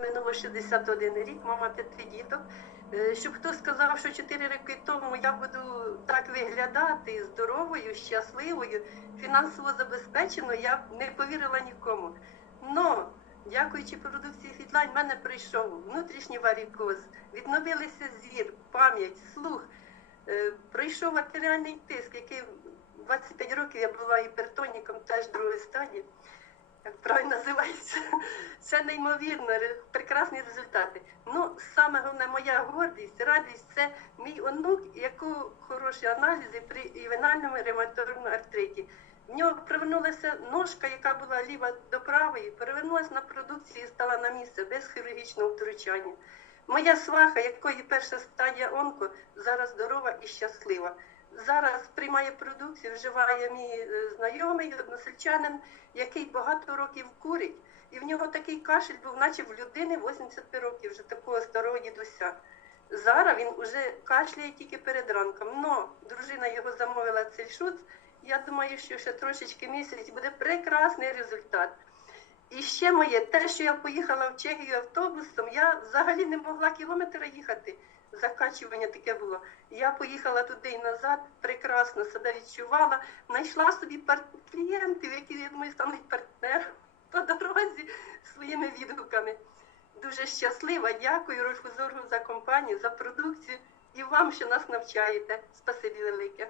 минуло 61 рік, мама п'яти діток. Е, Щоб хто сказав, що 4 роки тому я буду так виглядати здоровою, щасливою, фінансово забезпеченою, я б не повірила нікому. Но, дякуючи продукції Фітлайн, в мене прийшов внутрішній варікоз, відновилися зір, пам'ять, слух. Е, Пройшов артеріальний тиск, який 25 років я була гіпертоніком, теж другої стадії як правильно називається. Це неймовірно, прекрасні результати. Ну, саме головне, моя гордість, радість це мій онук, яку хороші аналізи при ювенальному ревматоїдному артриті. В нього привернулася ножка, яка була ліва до правої, перевернулася на продукцію і стала на місце без хірургічного втручання. Моя сваха, якої перша стадія онко, зараз здорова і щаслива. Зараз приймає продукцію, вживає мій е, знайомий односельчанин, який багато років курить. І в нього такий кашель був, наче в людини 85 років, вже такого старого дідуся. Зараз він вже кашляє тільки перед ранком. Но дружина його замовила цей шут. Я думаю, що ще трошечки місяць буде прекрасний результат. І ще моє, те, що я поїхала в Чехію автобусом, я взагалі не могла кілометра їхати. Закачування таке було. Я поїхала туди і назад, прекрасно себе відчувала, знайшла собі пар... клієнтів, які, я думаю, стануть партнером по дорозі своїми відгуками. Дуже щаслива. Дякую Рольфу Зоргу за компанію, за продукцію і вам, що нас навчаєте. Спасибі велике.